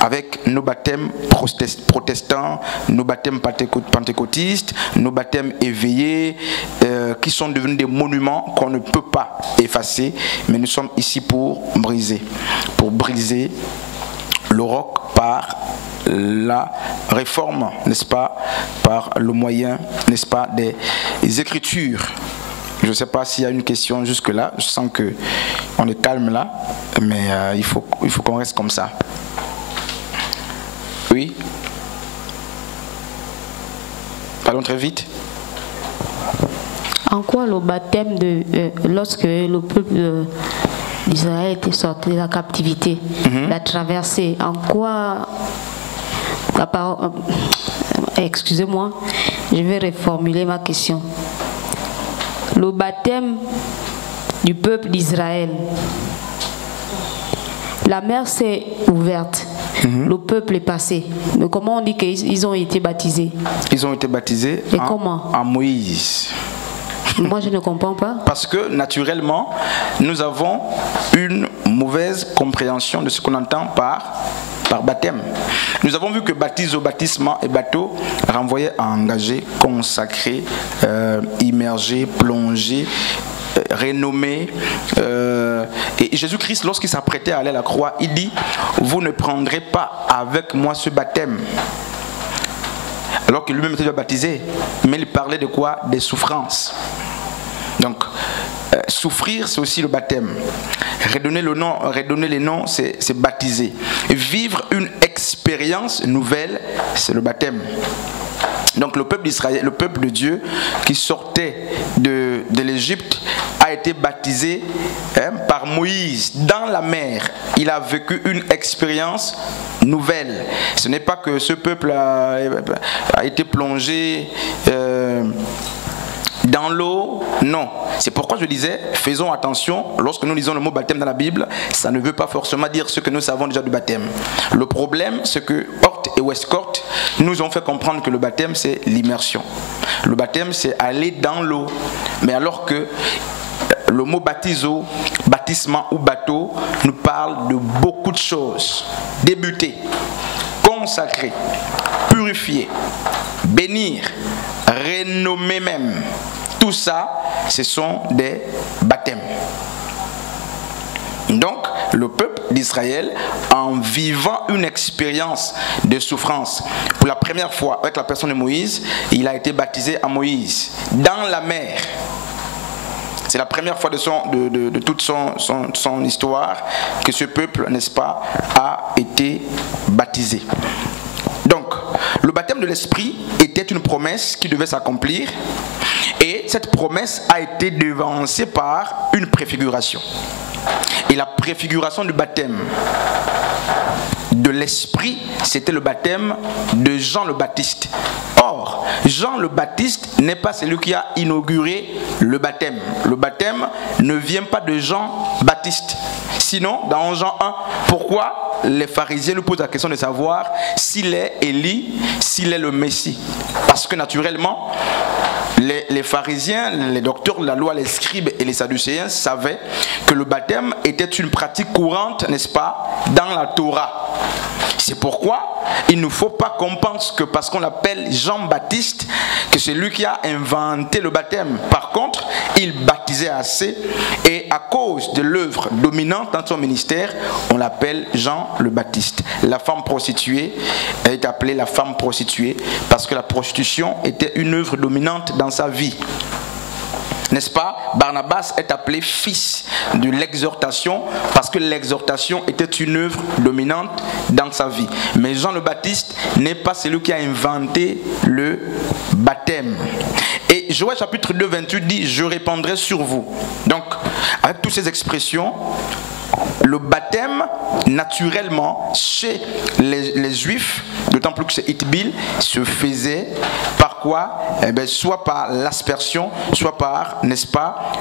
avec nos baptêmes protestants, nos baptêmes pentecôtistes, nos baptêmes éveillés, qui sont devenus des monuments qu'on ne peut pas effacer, mais nous sommes ici pour briser le roc par la réforme, n'est-ce pas, par le moyen, n'est-ce pas, des Écritures. Je ne sais pas s'il y a une question jusque-là, je sens qu'on est calme là, mais il faut qu'on reste comme ça. Oui? Allons très vite. En quoi le baptême lorsque le peuple d'Israël était sorti de la captivité, la traversée, en quoi la parole, excusez-moi, je vais reformuler ma question. Le baptême du peuple d'Israël, la mer s'est ouverte, le peuple est passé. Mais comment on dit qu'ils ont été baptisés? Ils ont été baptisés en Moïse. Moi, je ne comprends pas. Parce que, naturellement, nous avons une mauvaise compréhension de ce qu'on entend par baptême. Nous avons vu que baptiso, baptisement et bateau renvoyaient à engagé, consacré, immergé, plongé, renommé. Et Jésus-Christ, lorsqu'il s'apprêtait à aller à la croix, il dit: vous ne prendrez pas avec moi ce baptême. Alors que lui-même était déjà baptisé, mais il parlait de quoi? Des souffrances. Donc, souffrir, c'est aussi le baptême. Redonner les noms, c'est baptiser. Vivre une expérience nouvelle, c'est le baptême. Donc le peuple d'Israël, le peuple de Dieu qui sortait de l'Égypte, a été baptisé par Moïse dans la mer. Il a vécu une expérience nouvelle. Ce n'est pas que ce peuple a été plongé dans l'eau, non. C'est pourquoi je disais, faisons attention, lorsque nous lisons le mot baptême dans la Bible, ça ne veut pas forcément dire ce que nous savons déjà du baptême. Le problème, c'est que Hort et Westcott nous ont fait comprendre que le baptême, c'est l'immersion. Le baptême, c'est aller dans l'eau. Mais alors que le mot baptiso, baptisement ou bateau nous parle de beaucoup de choses. Débuter, consacrer, purifier, bénir, renommer même. Tout ça, ce sont des baptêmes. Donc, le peuple d'Israël, en vivant une expérience de souffrance, pour la première fois avec la personne de Moïse, il a été baptisé à Moïse, dans la mer. C'est la première fois de toute son histoire que ce peuple, n'est-ce pas, a été baptisé. Donc, le baptême de l'Esprit était une promesse qui devait s'accomplir. Et cette promesse a été devancée par une préfiguration. Et la préfiguration du baptême de l'Esprit, c'était le baptême de Jean le Baptiste. Or, Jean le Baptiste n'est pas celui qui a inauguré le baptême. Le baptême ne vient pas de Jean Baptiste. Sinon, dans Jean 1, pourquoi les pharisiens nous posent la question de savoir s'il est Élie, s'il est le Messie? Parce que naturellement, les pharisiens, les docteurs de la loi, les scribes et les sadducéens savaient que le baptême était une pratique courante, n'est-ce pas, dans la Torah. C'est pourquoi il ne faut pas qu'on pense que parce qu'on l'appelle Jean-Baptiste, que c'est lui qui a inventé le baptême. Par contre, il baptisait assez et à cause de l'œuvre dominante dans son ministère, on l'appelle Jean le Baptiste. La femme prostituée est appelée la femme prostituée parce que la prostitution était une œuvre dominante dans sa vie. N'est-ce pas? Barnabas est appelé fils de l'exhortation parce que l'exhortation était une œuvre dominante dans sa vie. Mais Jean le Baptiste n'est pas celui qui a inventé le baptême. Et Joël chapitre 2, 28 dit: je répandrai sur vous. Donc, avec toutes ces expressions, le baptême, naturellement, chez les Juifs, d'autant plus que c'est Itbil, se faisait par quoi? Soit par l'aspersion, soit par, n'est-ce pas,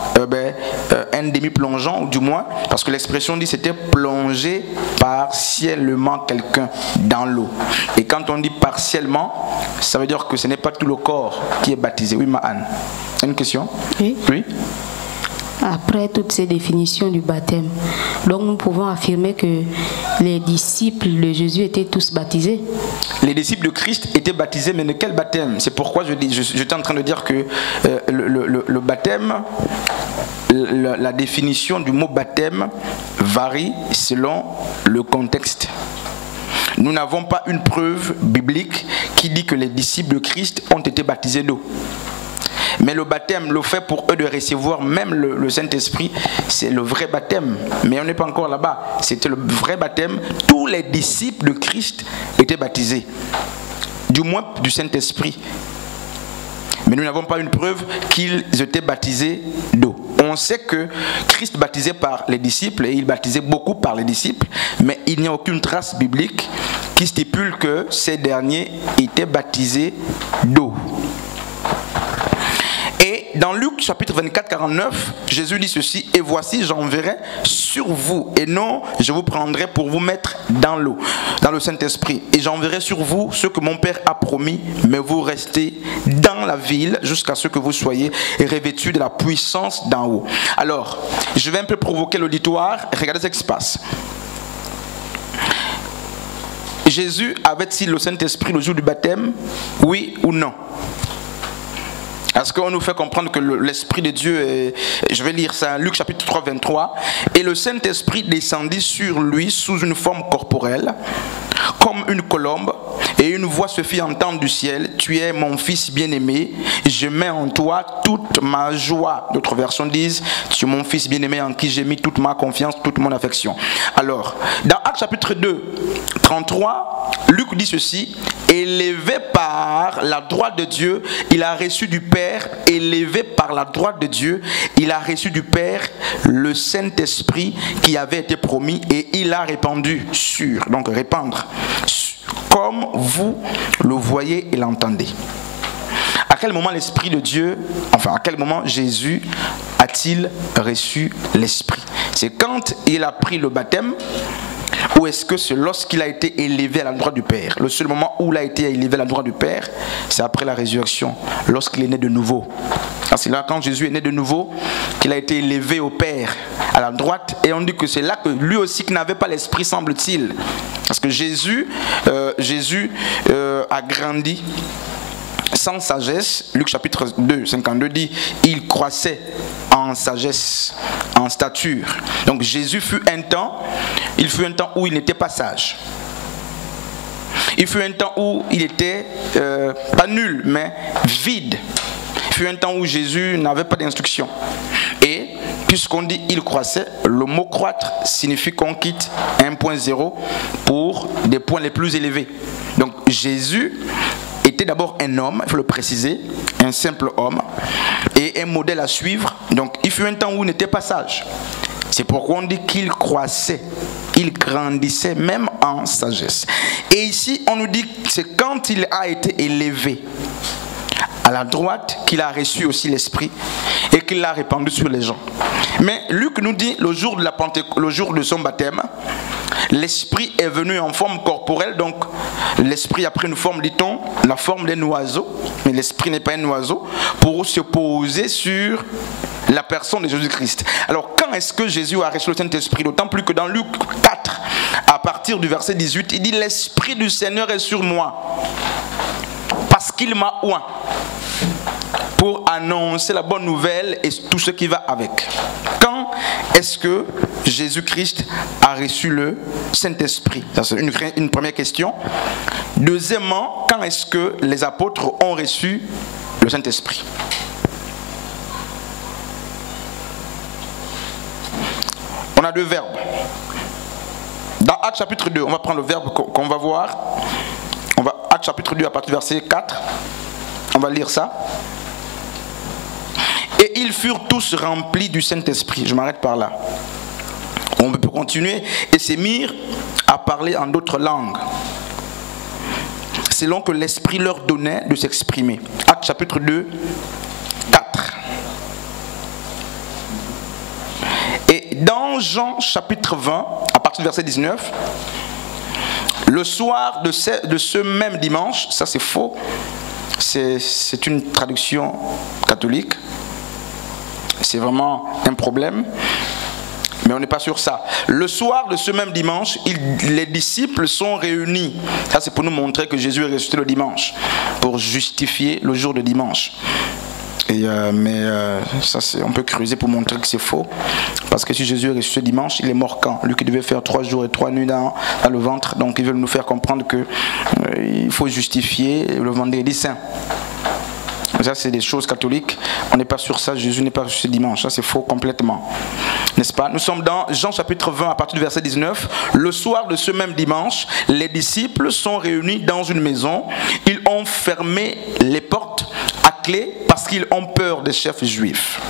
un demi-plongeon, ou du moins, parce que l'expression dit c'était plonger partiellement quelqu'un dans l'eau. Et quand on dit partiellement, ça veut dire que ce n'est pas tout le corps qui est baptisé. Oui, Mahan, une question? Oui. Oui. Après toutes ces définitions du baptême, donc nous pouvons affirmer que les disciples de Jésus étaient tous baptisés. Les disciples de Christ étaient baptisés, mais de quel baptême? C'est pourquoi j'étais en train de dire que le baptême, la définition du mot baptême varie selon le contexte. Nous n'avons pas une preuve biblique qui dit que les disciples de Christ ont été baptisés d'eau. Mais le baptême, le fait pour eux de recevoir même le Saint-Esprit, c'est le vrai baptême. Mais on n'est pas encore là-bas. C'était le vrai baptême. Tous les disciples de Christ étaient baptisés. Du moins du Saint-Esprit. Mais nous n'avons pas une preuve qu'ils étaient baptisés d'eau. On sait que Christ baptisait par les disciples et il baptisait beaucoup par les disciples, mais il n'y a aucune trace biblique qui stipule que ces derniers étaient baptisés d'eau. Et dans Luc chapitre 24, 49, Jésus dit ceci: et voici, j'enverrai sur vous, et non, je vous prendrai pour vous mettre dans l'eau, dans le Saint-Esprit, et j'enverrai sur vous ce que mon Père a promis, mais vous restez dans la ville jusqu'à ce que vous soyez revêtus de la puissance d'en haut. Alors, je vais un peu provoquer l'auditoire. Regardez ce qui se passe. Jésus avait-il le Saint-Esprit le jour du baptême? Oui ou non? Parce qu'on nous fait comprendre que l'Esprit de Dieu, je vais lire ça, Luc chapitre 3, 23, et le Saint-Esprit descendit sur lui sous une forme corporelle, comme une colombe, et une voix se fit entendre du ciel: tu es mon fils bien-aimé, je mets en toi toute ma joie. D'autres versions disent: tu es mon fils bien-aimé en qui j'ai mis toute ma confiance, toute mon affection. Alors, dans Actes chapitre 2, 33, Luc dit ceci: élevé par la droite de Dieu, il a reçu du Père, élevé par la droite de Dieu, il a reçu du Père le Saint-Esprit qui avait été promis, et il a répandu sur, donc répandre, comme vous le voyez et l'entendez. À quel moment l'Esprit de Dieu, enfin à quel moment Jésus a-t-il reçu l'Esprit? C'est quand il a pris le baptême, ou est-ce que c'est lorsqu'il a été élevé à la droite du Père? Le seul moment où il a été élevé à la droite du Père, c'est après la résurrection, lorsqu'il est né de nouveau. C'est là, quand Jésus est né de nouveau, qu'il a été élevé au Père, à la droite, et on dit que c'est là que lui aussi qui n'avait pas l'Esprit, semble-t-il. Parce que Jésus a grandi sans sagesse. Luc chapitre 2, 52 dit: il croissait en sagesse, en stature. Donc Jésus fut un temps où il n'était pas sage. Il fut un temps où il était pas nul, mais vide. Il fut un temps où Jésus n'avait pas d'instruction. Et puisqu'on dit il croissait, le mot croître signifie qu'on quitte 1.0 pour des points les plus élevés. Donc Jésus était d'abord un homme, il faut le préciser, un simple homme, et un modèle à suivre. Donc il fut un temps où il n'était pas sage. C'est pourquoi on dit qu'il croissait, il grandissait même en sagesse. Et ici on nous dit que c'est quand il a été élevé à la droite qu'il a reçu aussi l'Esprit et qu'il l'a répandu sur les gens. Mais Luc nous dit le jour de son baptême, l'Esprit est venu en forme corporelle. Donc l'Esprit a pris une forme, dit-on, la forme d'un oiseau, mais l'Esprit n'est pas un oiseau, pour se poser sur la personne de Jésus-Christ. Alors quand est-ce que Jésus a reçu le Saint-Esprit? D'autant plus que dans Luc 4, à partir du verset 18, il dit: l'Esprit du Seigneur est sur moi, parce qu'il m'a oint pour annoncer la bonne nouvelle et tout ce qui va avec. Quand est-ce que Jésus-Christ a reçu le Saint-Esprit? Ça, c'est une première question. Deuxièmement, quand est-ce que les apôtres ont reçu le Saint-Esprit? On a deux verbes. Dans Actes chapitre 2, on va prendre le verbe qu'on va voir. Actes chapitre 2 à partir du verset 4. On va lire ça. Et ils furent tous remplis du Saint-Esprit. Je m'arrête par là. On peut continuer. Et se mirent à parler en d'autres langues, selon que l'Esprit leur donnait de s'exprimer. Actes chapitre 2, 4. Et dans Jean chapitre 20, à partir du verset 19, le soir de ce même dimanche, ça c'est faux, c'est une traduction catholique. c'est vraiment un problème. Mais on n'est pas sur ça. Le soir de ce même dimanche, les disciples sont réunis. Ça, c'est pour nous montrer que Jésus est ressuscité le dimanche, pour justifier le jour de dimanche. Ça, on peut creuser pour montrer que c'est faux. Parce que si Jésus est ressuscité dimanche, il est mort quand? Lui qui devait faire 3 jours et 3 nuits dans le ventre. Donc ils veulent nous faire comprendre qu'il faut justifier le vendredi saint. Ça, c'est des choses catholiques. On n'est pas sur ça. Jésus n'est pas ressuscité dimanche. Ça, c'est faux complètement. N'est-ce pas? Nous sommes dans Jean chapitre 20 à partir du verset 19. Le soir de ce même dimanche, les disciples sont réunis dans une maison. Ils ont fermé les portes à clé parce qu'ils ont peur des chefs juifs.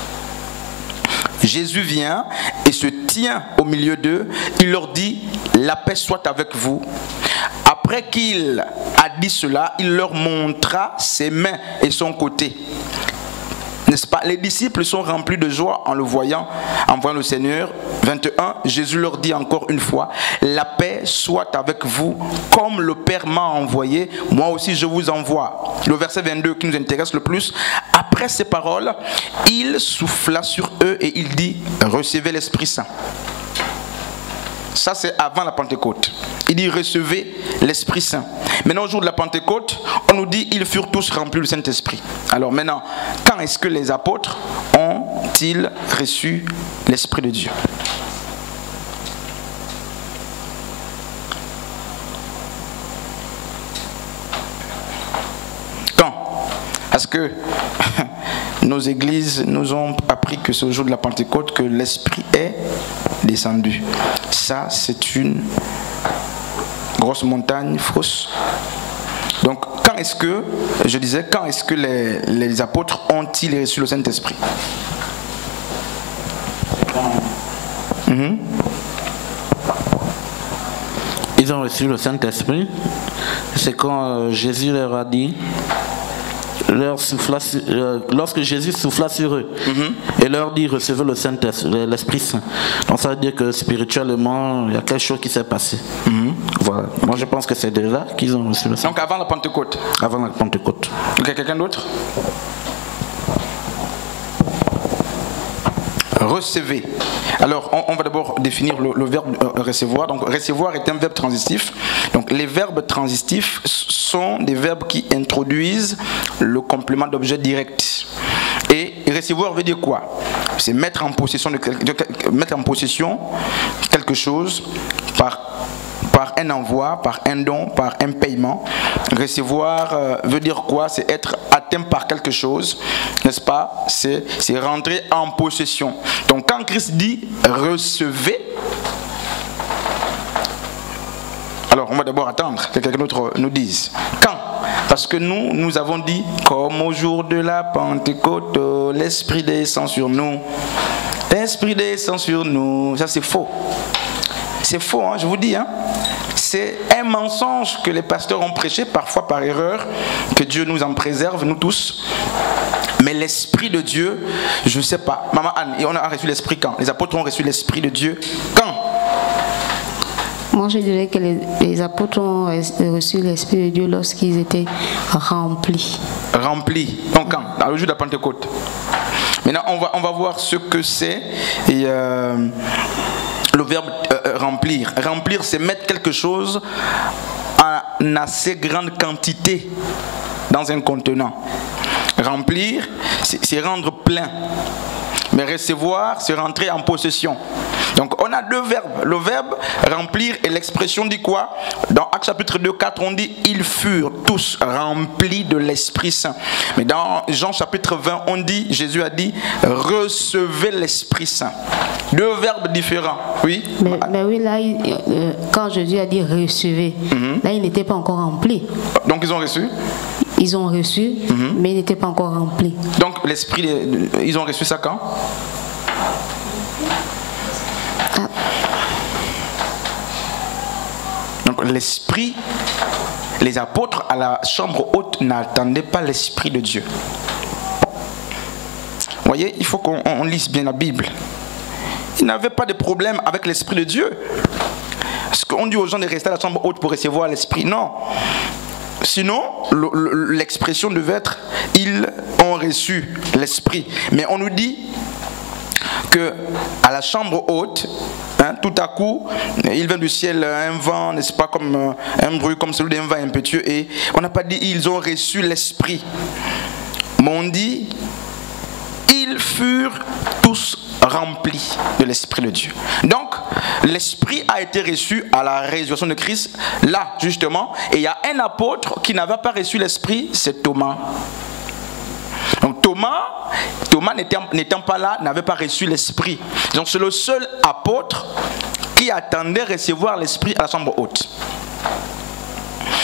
Jésus vient et se tient au milieu d'eux. Il leur dit: la paix soit avec vous. Après qu'il a dit cela, il leur montra ses mains et son côté. N'est-ce pas? Les disciples sont remplis de joie en le voyant, en voyant le Seigneur. 21, Jésus leur dit encore une fois: la paix soit avec vous, comme le Père m'a envoyé, moi aussi je vous envoie. Le verset 22 qui nous intéresse le plus. Après ces paroles, il souffla sur eux et il dit: recevez l'Esprit Saint. Ça, c'est avant la Pentecôte. Il dit: recevez l'Esprit Saint. Maintenant, au jour de la Pentecôte, on nous dit: ils furent tous remplis du Saint-Esprit. Alors maintenant, quand est-ce que les apôtres ont-ils reçu l'Esprit de Dieu? Quand? Parce que nos églises nous ont appris que c'est au jour de la Pentecôte que l'Esprit est descendu. Ça, c'est une grosse montagne fausse. Donc, quand est-ce que, je disais, quand est-ce que les apôtres ont-ils reçu le Saint-Esprit? Ils ont reçu le Saint-Esprit. C'est quand Jésus leur a dit, lorsque Jésus souffla sur eux et leur dit: recevez le Saint-Esprit, l'Esprit Saint. Donc ça veut dire que spirituellement, il y a quelque chose qui s'est passé. Voilà. Moi je pense que c'est de là qu'ils ont reçu le Saint-Esprit. Donc avant la Pentecôte. Avant la Pentecôte. Ok, quelqu'un d'autre? Recevez. Alors, on va d'abord définir le verbe recevoir. Donc, recevoir est un verbe transitif. Donc, les verbes transitifs sont des verbes qui introduisent le complément d'objet direct. Et recevoir veut dire quoi? C'est mettre en possession quelque chose par un envoi, par un don, par un paiement. Recevoir veut dire quoi? C'est être atteint par quelque chose, n'est-ce pas? C'est rentrer en possession. Donc quand Christ dit recevez, alors on va d'abord attendre que quelqu'un d'autre nous dise. Quand? Parce que nous avons dit: comme au jour de la Pentecôte, l'Esprit descend sur nous. L'Esprit descend sur nous. Ça, c'est faux. C'est faux, hein, je vous dis. Hein. C'est un mensonge que les pasteurs ont prêché, parfois par erreur, que Dieu nous en préserve, nous tous. Mais l'Esprit de Dieu, je ne sais pas. Maman Anne, et on a reçu l'Esprit quand? Les apôtres ont reçu l'Esprit de Dieu quand? Moi, je dirais que les apôtres ont reçu l'Esprit de Dieu lorsqu'ils étaient remplis. Remplis. Donc quand? Dans le jour de la Pentecôte. Maintenant, on va voir ce que c'est. Et le verbe remplir. Remplir, c'est mettre quelque chose en assez grande quantité dans un contenant. Remplir, c'est rendre plein. Mais recevoir, c'est rentrer en possession. Donc on a deux verbes. Le verbe remplir et l'expression dit quoi? Dans Actes chapitre 2, 4, on dit: ils furent tous remplis de l'Esprit Saint. Mais dans Jean chapitre 20, on dit, Jésus a dit: recevez l'Esprit Saint. Deux verbes différents. Oui. Mais oui, là, quand Jésus a dit recevez, là il n'était pas encore rempli. Donc ils ont reçu? Ils ont reçu, mais ils n'étaient pas encore remplis. Donc l'Esprit, ils ont reçu ça quand? Donc l'Esprit, les apôtres à la chambre haute n'attendaient pas l'Esprit de Dieu. Vous voyez, il faut qu'on lise bien la Bible. Ils n'avaient pas de problème avec l'Esprit de Dieu. Est-ce qu'on dit aux gens de rester à la chambre haute pour recevoir l'Esprit? Non. Sinon, l'expression devait être: ils ont reçu l'Esprit. Mais on nous dit que à la chambre haute, tout à coup, il vient du ciel un vent, n'est-ce pas, comme un bruit comme celui d'un vent impétueux, et on n'a pas dit ils ont reçu l'Esprit, mais on dit ils furent tous remplis de l'Esprit de Dieu. Donc, l'Esprit a été reçu à la résurrection de Christ, là justement, et il y a un apôtre qui n'avait pas reçu l'Esprit, c'est Thomas. Donc Thomas n'étant pas là, n'avait pas reçu l'Esprit. Donc c'est le seul apôtre qui attendait recevoir l'Esprit à la chambre haute.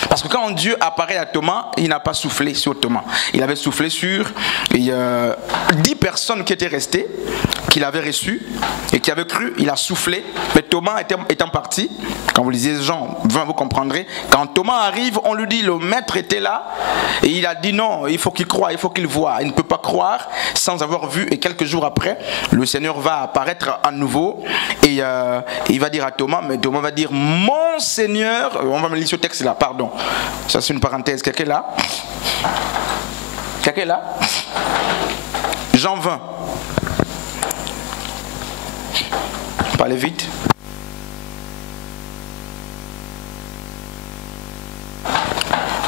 Parce que quand Dieu apparaît à Thomas, il n'a pas soufflé sur Thomas. Il avait soufflé sur 10 personnes qui étaient restées, qu'il avait reçues et qui avaient cru. Il a soufflé. Mais Thomas étant parti, quand vous lisez Jean 20, vous comprendrez. Quand Thomas arrive, on lui dit le maître était là. Et il a dit non, il faut qu'il croie, il faut qu'il voie. Il ne peut pas croire sans avoir vu. Et quelques jours après, le Seigneur va apparaître à nouveau. Et il va dire à Thomas, mais Thomas va dire mon Seigneur. On va me lire ce texte là, pardon. Ça c'est une parenthèse. Quelqu'un est là? Quelqu'un est là? Jean 20. Parlez vite.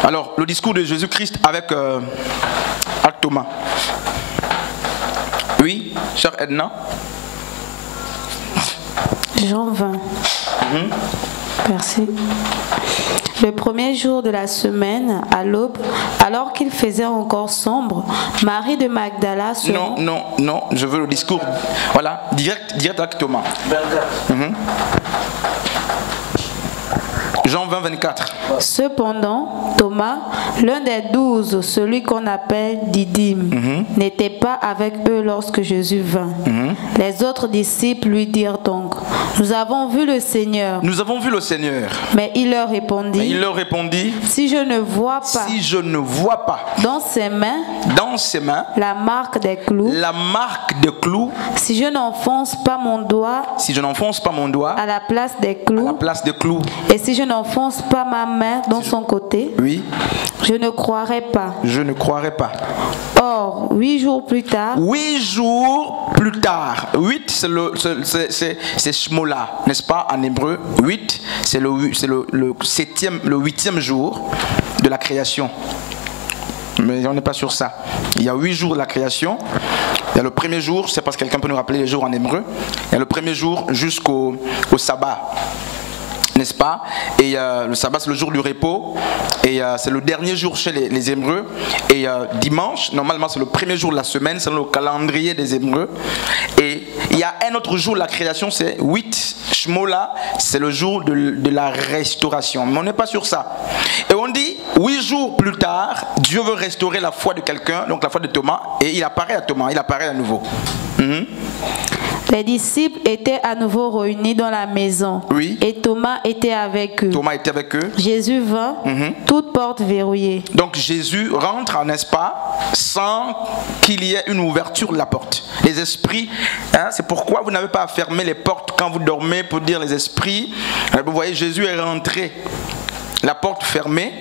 Alors, le discours de Jésus-Christ avec Thomas. Oui, chère Edna. Jean 20. Merci. Le premier jour de la semaine, à l'aube, alors qu'il faisait encore sombre, Marie de Magdala se... Non, je veux le discours. Voilà, direct avec Thomas. Jean 20, 24. Cependant, Thomas, l'un des 12, celui qu'on appelle Didyme, n'était pas avec eux lorsque Jésus vint. Les autres disciples lui dirent donc, nous avons vu le Seigneur. Nous avons vu le Seigneur. Mais il leur répondit, si je ne vois pas, dans ses mains, la marque des clous, si je n'enfonce pas mon doigt, à la place des clous, et si je n'enfonce pas ma main dans son côté, je ne croirai pas. Or, 8 jours plus tard, 8 c'est Shmola, n'est-ce pas, en hébreu. 8 c'est le 8e jour de la création. Mais on n'est pas sur ça. Il y a 8 jours de la création. Il y a le premier jour, c'est parce que quelqu'un peut nous rappeler les jours en hébreu. Il y a le premier jour jusqu'au sabbat, n'est-ce pas? Et le sabbat c'est le jour du repos, et c'est le dernier jour chez les Hébreux, et dimanche normalement c'est le premier jour de la semaine selon le calendrier des Hébreux. Et il y a un autre jour de la création, c'est 8 Shmola, c'est le jour de la restauration, mais on n'est pas sur ça. Et on dit 8 jours plus tard, Dieu veut restaurer la foi de quelqu'un, donc la foi de Thomas, et il apparaît à Thomas, il apparaît à nouveau. Les disciples étaient à nouveau réunis dans la maison. Et Thomas était avec eux. Jésus vint, toute porte verrouillée. Donc Jésus rentre, n'est-ce pas, sans qu'il y ait une ouverture de la porte. Les esprits, c'est pourquoi vous n'avez pas à fermer les portes quand vous dormez pour dire les esprits. Vous voyez, Jésus est rentré. La porte fermée,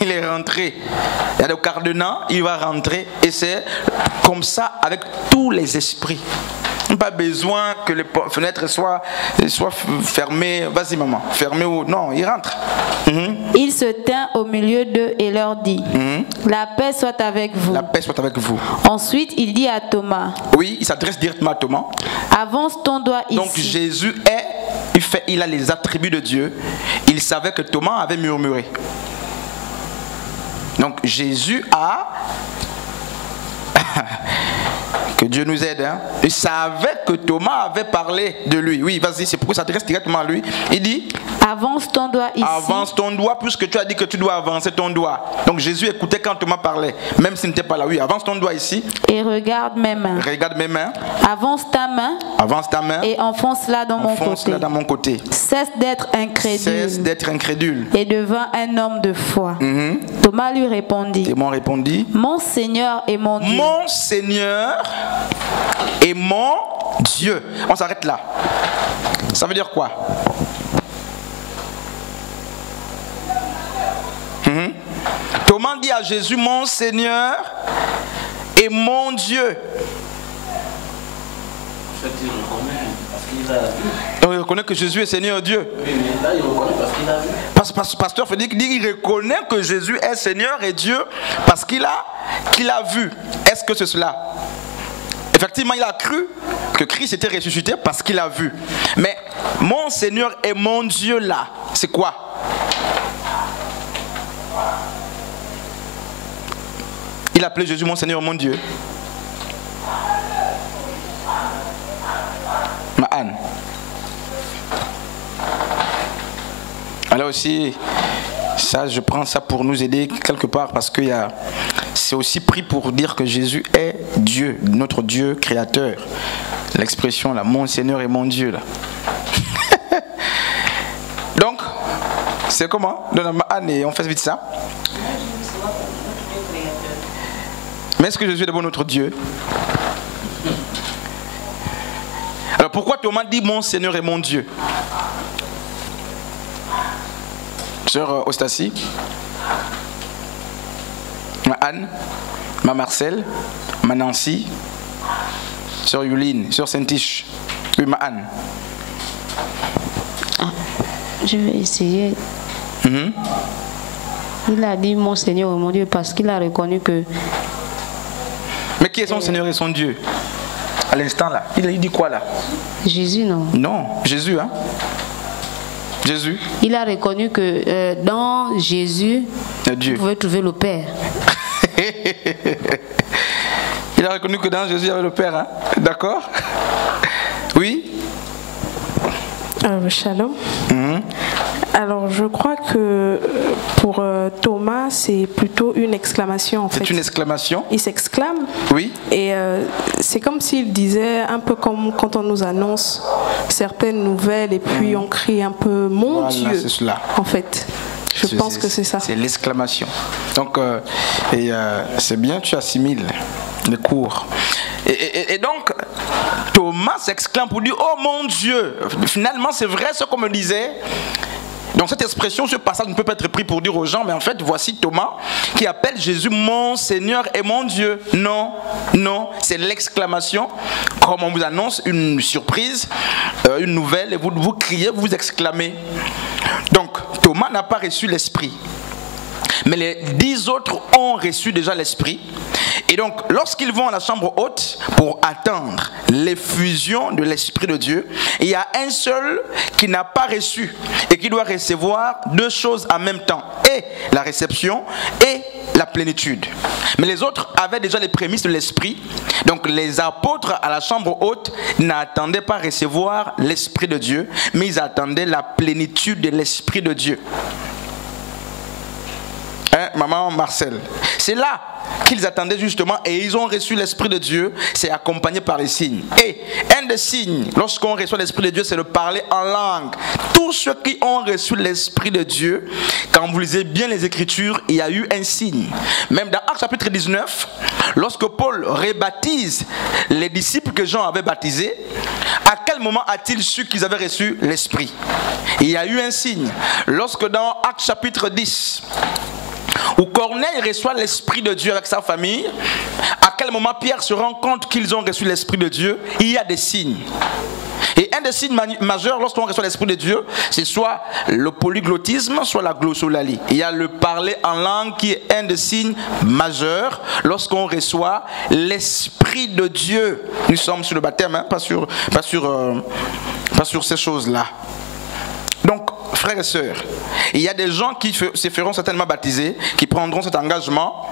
il est rentré. Il y a le cadenas, il va rentrer. Et c'est comme ça avec tous les esprits. Pas besoin que les fenêtres soient fermées. Vas-y maman, fermées ou non, il rentre. Il se tint au milieu d'eux et leur dit, la paix soit avec vous. La paix soit avec vous. Ensuite, il dit à Thomas. Oui, il s'adresse directement à Thomas. Avance ton doigt ici. Donc Jésus il a les attributs de Dieu. Il savait que Thomas avait murmuré. Donc Jésus a... Que Dieu nous aide. Il savait que Thomas avait parlé de lui. Oui, vas-y, c'est pourquoi ça s'adresse directement à lui. Il dit, avance ton doigt ici. Avance ton doigt, puisque tu as dit que tu dois avancer ton doigt. Donc Jésus écoutait quand Thomas parlait, même s'il n'était pas là. Oui, avance ton doigt ici. Et regarde mes mains. Regarde mes mains. Avance ta main. Avance ta main. Et enfonce-la dans mon côté. Enfonce-la dans mon côté. Cesse d'être incrédule. Cesse d'être incrédule. Et devint un homme de foi. Thomas lui répondit. Thomas répondit. Mon Seigneur et mon Dieu. Mon Seigneur et mon Dieu. On s'arrête là. Ça veut dire quoi? Thomas dit à Jésus, mon Seigneur et mon Dieu. Donc il reconnaît que Jésus est Seigneur Dieu. Oui, mais là il reconnaît parce qu'il a vu. Pasteur Frédéric dit qu'il reconnaît que Jésus est Seigneur et Dieu parce qu'il a vu. Est-ce que c'est cela? Effectivement, il a cru que Christ était ressuscité parce qu'il a vu. Mais mon Seigneur et mon Dieu là, c'est quoi? Il appelait Jésus mon Seigneur et mon Dieu. Ma Anne. Alors aussi, ça, je prends ça pour nous aider quelque part parce que c'est aussi pris pour dire que Jésus est Dieu, notre Dieu créateur. L'expression là, mon Seigneur et mon Dieu là. Donc, c'est comment? Donne ma Anne et on fait vite ça. Mais est-ce que Jésus est d'abord notre Dieu? Alors pourquoi Thomas dit mon Seigneur et mon Dieu? Sœur Ostasie, ma Anne, ma Marcel, ma Nancy, Sœur Yuline, Sœur Saint-Tiche, oui, ma Anne. Je vais essayer. Il a dit mon Seigneur et mon Dieu parce qu'il a reconnu que... Mais qui est son Seigneur et son Dieu? À l'instant là, il dit quoi là? Jésus, non? Non, Jésus, hein? Jésus. Il a reconnu que dans Jésus, Dieu. vous pouvez trouver le Père. Il a reconnu que dans Jésus, il y avait le Père, hein? D'accord? Oui? Shalom. Alors, je crois que pour Thomas, c'est plutôt une exclamation en fait. C'est une exclamation? Il s'exclame. Oui. Et c'est comme s'il disait, un peu comme quand on nous annonce certaines nouvelles et puis on crie un peu « Mon Dieu ». C'est cela. En fait. Je pense que c'est ça. C'est l'exclamation. Donc, c'est bien, tu assimiles les cours. Et donc, Thomas s'exclame pour dire « Oh mon Dieu !» Finalement, c'est vrai ce qu'on me disait. Donc cette expression, ce passage ne peut pas être pris pour dire aux gens, mais en fait, voici Thomas qui appelle Jésus mon Seigneur et mon Dieu. Non, non, c'est l'exclamation. Comme on vous annonce une surprise, une nouvelle, et vous criez, vous exclamez. Donc Thomas n'a pas reçu l'Esprit. Mais les 10 autres ont reçu déjà l'Esprit. Et donc, lorsqu'ils vont à la chambre haute pour attendre l'effusion de l'Esprit de Dieu, il y a un seul qui n'a pas reçu et qui doit recevoir 2 choses en même temps, et la réception et la plénitude. Mais les autres avaient déjà les prémices de l'Esprit. Donc, les apôtres à la chambre haute n'attendaient pas recevoir l'Esprit de Dieu, mais ils attendaient la plénitude de l'Esprit de Dieu. Hein, maman Marcel, c'est là qu'ils attendaient justement, et ils ont reçu l'Esprit de Dieu. C'est accompagné par les signes. Et un des signes, lorsqu'on reçoit l'Esprit de Dieu, c'est de parler en langue. Tous ceux qui ont reçu l'Esprit de Dieu, quand vous lisez bien les Écritures, il y a eu un signe. Même dans Actes chapitre 19, lorsque Paul rebaptise les disciples que Jean avait baptisés, à quel moment a-t-il su qu'ils avaient reçu l'Esprit? Il y a eu un signe. Lorsque dans Actes chapitre 10, où Corneille reçoit l'Esprit de Dieu avec sa famille, à quel moment Pierre se rend compte qu'ils ont reçu l'Esprit de Dieu? Il y a des signes. Et un des signes majeurs lorsqu'on reçoit l'Esprit de Dieu, c'est soit le polyglottisme, soit la glossolalie. Il y a le parler en langue qui est un des signes majeurs lorsqu'on reçoit l'Esprit de Dieu. Nous sommes sur le baptême, hein, pas sur ces choses-là. Donc, frères et sœurs, il y a des gens qui se feront certainement baptiser, qui prendront cet engagement,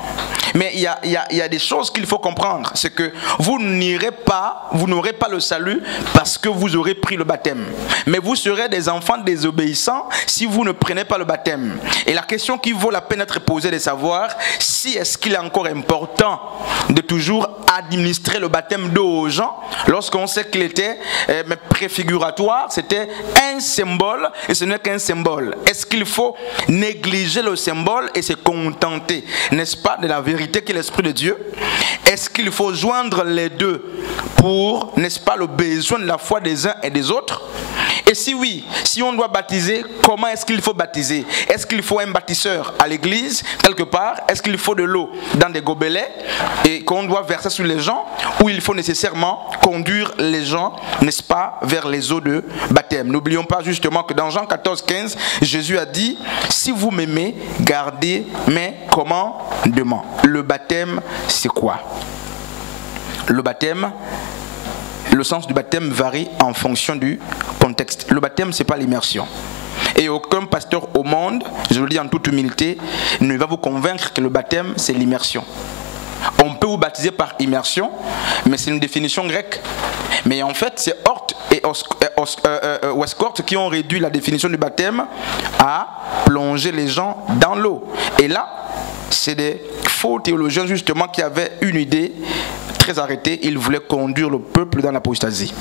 mais il y a des choses qu'il faut comprendre. C'est que vous n'aurez pas le salut parce que vous aurez pris le baptême. Mais vous serez des enfants désobéissants si vous ne prenez pas le baptême. Et la question qui vaut la peine d'être posée, de savoir si est-ce qu'il est encore important de toujours administrer le baptême d'eau aux gens, lorsqu'on sait qu'il était préfiguratoire, c'était un symbole et ce n'est qu'un symbole. Est-ce qu'il faut négliger le symbole et se contenter, n'est-ce pas, de la vérité qui est l'Esprit de Dieu? Est-ce qu'il faut joindre les deux pour, n'est-ce pas, le besoin de la foi des uns et des autres? Et si oui, si on doit baptiser, comment est-ce qu'il faut baptiser? Est-ce qu'il faut un bâtisseur à l'église, quelque part? Est-ce qu'il faut de l'eau dans des gobelets et qu'on doit verser sur les gens? Ou il faut nécessairement conduire les gens, n'est-ce pas, vers les eaux de baptême? N'oublions pas justement que dans Jean 14, 15, Jésus a dit, si vous m'aimez, gardez mes commandements. Le baptême, c'est quoi? Le baptême, le sens du baptême varie en fonction du contexte. Le baptême, ce n'est pas l'immersion. Et aucun pasteur au monde, je le dis en toute humilité, ne va vous convaincre que le baptême, c'est l'immersion. On peut vous baptiser par immersion, mais c'est une définition grecque. Mais en fait, c'est Hort et Westcott qui ont réduit la définition du baptême à plonger les gens dans l'eau. Et là, c'est des faux théologiens justement qui avaient une idée très arrêtée. Ils voulaient conduire le peuple dans l'apostasie.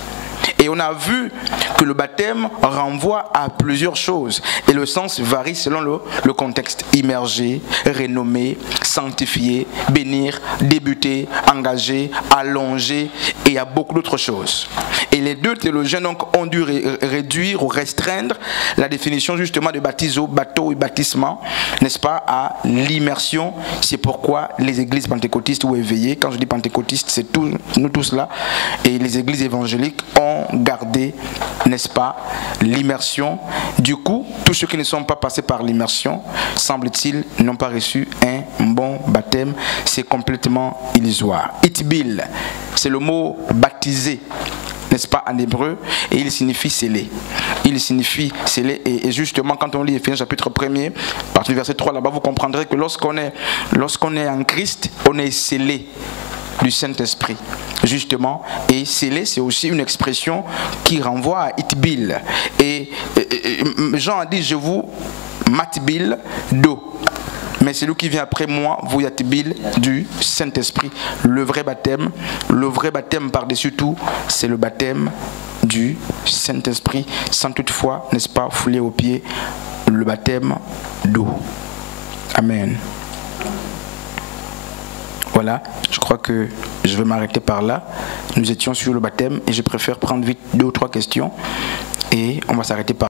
Et on a vu que le baptême renvoie à plusieurs choses. Et le sens varie selon le contexte. Immerger, renommer, sanctifier, bénir, débuter, engager, allonger. Et il y a beaucoup d'autres choses. Et les deux théologiens donc, ont dû réduire ou restreindre la définition justement de baptiso, bateau et baptisement, n'est-ce pas, à l'immersion. C'est pourquoi les églises pentecôtistes ou éveillées, quand je dis pentecôtistes, c'est nous tous là, et les églises évangéliques ont gardé, n'est-ce pas, l'immersion. Du coup, tous ceux qui ne sont pas passés par l'immersion, semble-t-il, n'ont pas reçu un bon baptême. C'est complètement illusoire. Itbil, c'est le mot baptisé, n'est-ce pas, en hébreu, et il signifie scellé. Il signifie scellé, et justement, quand on lit Éphésiens chapitre 1er, à partir du verset 3, là-bas, vous comprendrez que lorsqu'on est en Christ, on est scellé du Saint-Esprit, justement. Et scellé, c'est aussi une expression qui renvoie à itbil. Et Jean a dit, je vous matbil d'eau. Mais celui qui vient après moi, vous yatbil du Saint-Esprit. Le vrai baptême par-dessus tout, c'est le baptême du Saint-Esprit, sans toutefois, n'est-ce pas, fouler aux pieds le baptême d'eau. Amen. Voilà, je crois que je vais m'arrêter par là. Nous étions sur le baptême et je préfère prendre vite 2 ou 3 questions et on va s'arrêter par là.